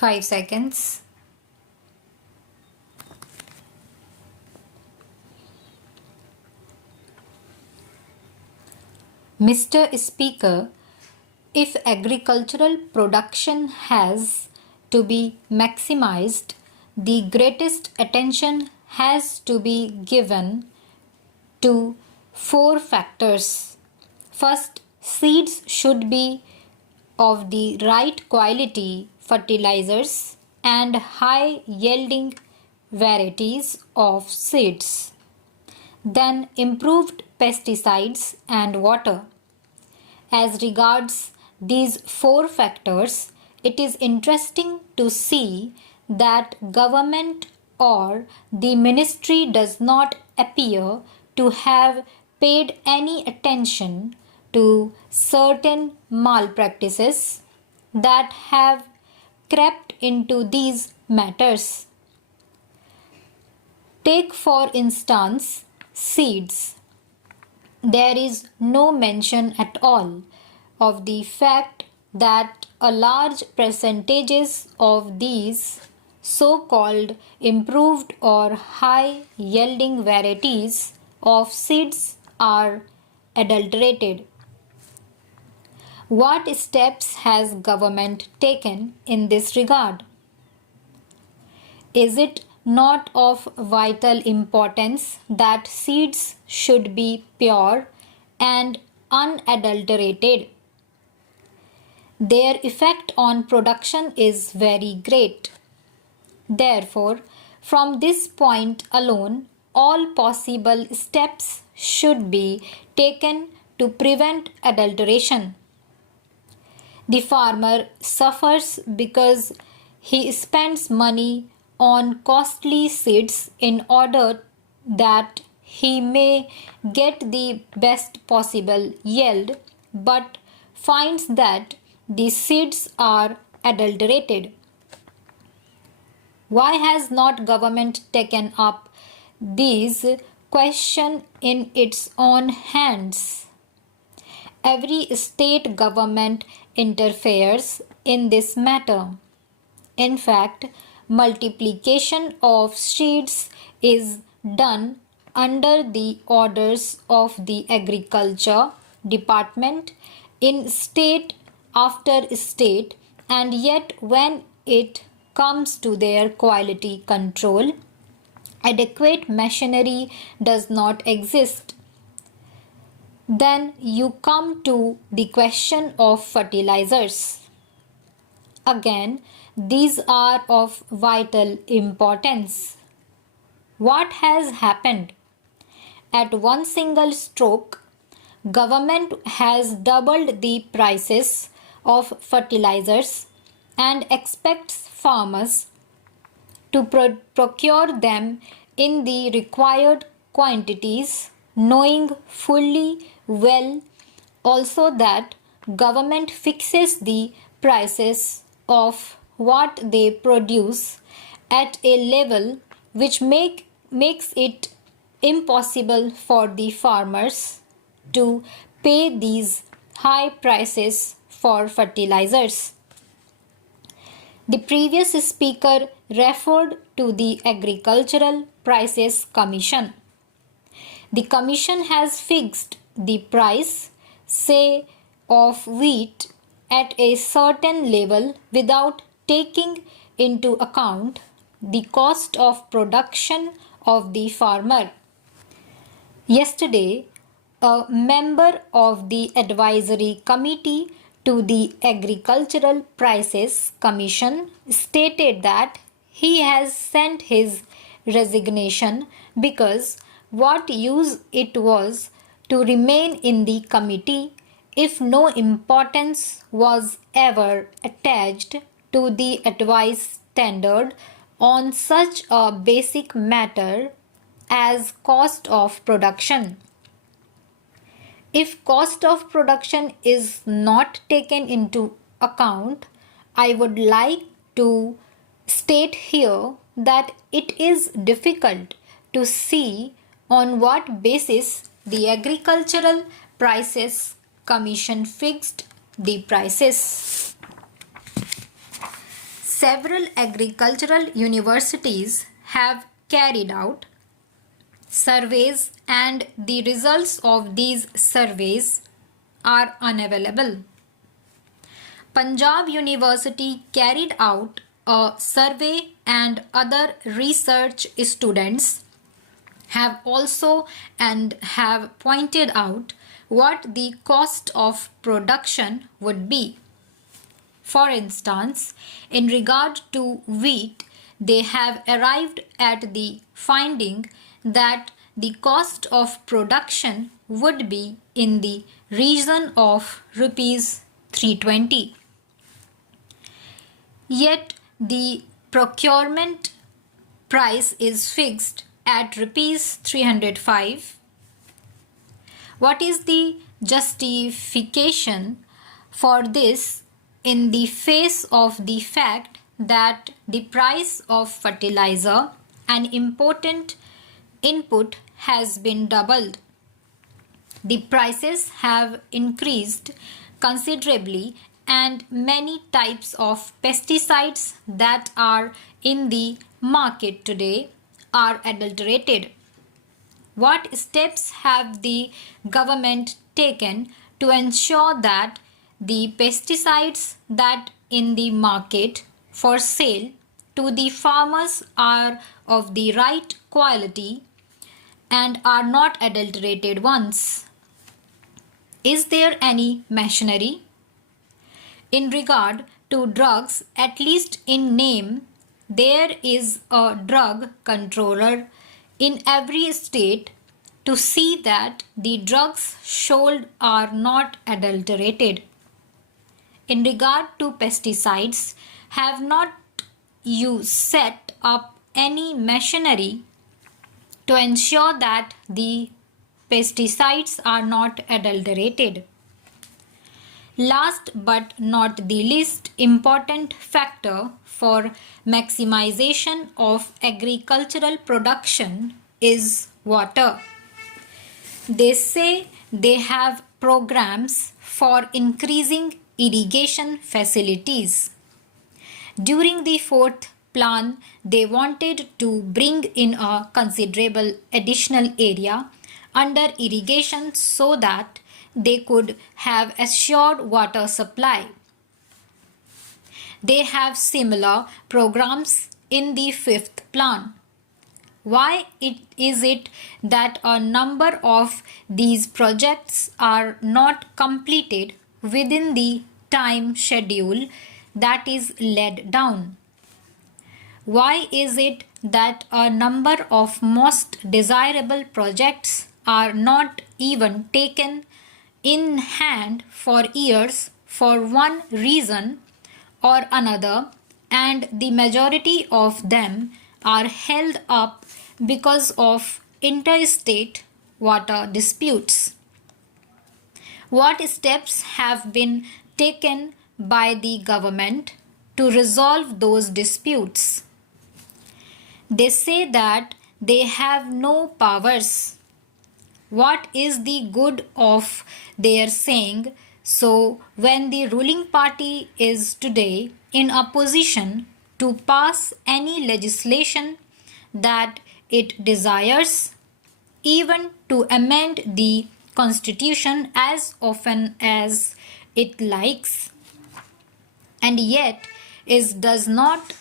5 seconds. Mr. Speaker, if agricultural production has to be maximized, the greatest attention has to be given to 4 factors. First, seeds should be of the right quality fertilizers and high yielding varieties of seeds. Then, improved pesticides and water. As regards these 4 factors, it is interesting to see that government or the ministry does not appear to have paid any attention to certain malpractices that have crept into these matters. Take for instance seeds. There is no mention at all of the fact that a large percentages of these so-called improved or high yielding varieties of seeds are adulterated. What steps has government taken in this regard? Is it not of vital importance that seeds should be pure and unadulterated? Their effect on production is very great. Therefore, from this point alone, all possible steps should be taken to prevent adulteration. The farmer suffers because he spends money on costly seeds in order that he may get the best possible yield, but finds that the seeds are adulterated. Why has not government taken up this question in its own hands? Every state government interferes in this matter. In fact, multiplication of seeds is done under the orders of the Agriculture Department in state after state, and yet when it comes to their quality control, adequate machinery does not exist. Then you come to the question of fertilizers. Again, these are of vital importance. What has happened? At one single stroke, government has doubled the prices of fertilizers and expects farmers to procure them in the required quantities, knowing fully well also that government fixes the prices of what they produce at a level which makes it impossible for the farmers to pay these high prices for fertilizers. The previous speaker referred to the Agricultural Prices Commission. The commission has fixed the price, say, of wheat at a certain level without taking into account the cost of production of the farmer. Yesterday, a member of the advisory committee to the Agricultural Prices Commission stated that he has sent his resignation because what use it was to remain in the committee if no importance was ever attached to the advice tendered on such a basic matter as cost of production. If cost of production is not taken into account, I would like to state here that it is difficult to see on what basis the Agricultural Prices Commission fixed the prices. Several agricultural universities have carried out surveys and the results of these surveys are unavailable. Punjab University carried out a survey and other research students have also and have pointed out what the cost of production would be. For instance, in regard to wheat, they have arrived at the finding that the cost of production would be in the region of rupees 320. Yet the procurement price is fixed at rupees 305. What is the justification for this in the face of the fact that the price of fertilizer, an important input, has been doubled? The prices have increased considerably and many types of pesticides that are in the market today are adulterated. What steps have the government taken to ensure that the pesticides that in the market for sale to the farmers are of the right quality and are not adulterated ones? Is there any machinery? In regard to drugs, at least in name, there is a drug controller in every state to see that the drugs sold are not adulterated. In regard to pesticides, have not you set up any machinery to ensure that the pesticides are not adulterated? Last but not the least important factor for maximization of agricultural production is water. They say they have programs for increasing irrigation facilities. During the fourth plan, they wanted to bring in a considerable additional area under irrigation so that they could have assured water supply. They have similar programs in the fifth plan. Why is it that a number of these projects are not completed within the time schedule that is laid down? Why is it that a number of most desirable projects are not even taken in hand for years for one reason or another, and the majority of them are held up because of interstate water disputes? What steps have been taken by the government to resolve those disputes? They say that they have no powers. What is the good of their saying so when the ruling party is today in a position to pass any legislation that it desires, even to amend the constitution as often as it likes, and yet does not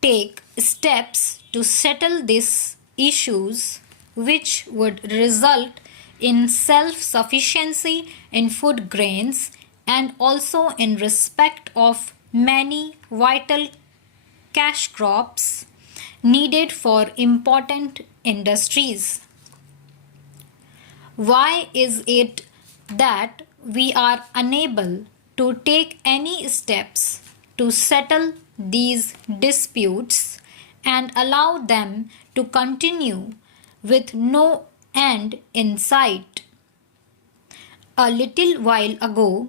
take steps to settle these issues, which would result in self-sufficiency in food grains and also in respect of many vital cash crops needed for important industries? Why is it that we are unable to take any steps to settle these disputes and allow them to continue with no end in sight? A little while ago,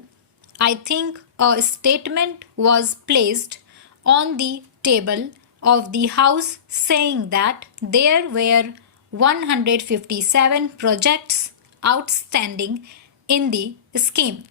I think a statement was placed on the table of the House saying that there were 157 projects outstanding in the scheme.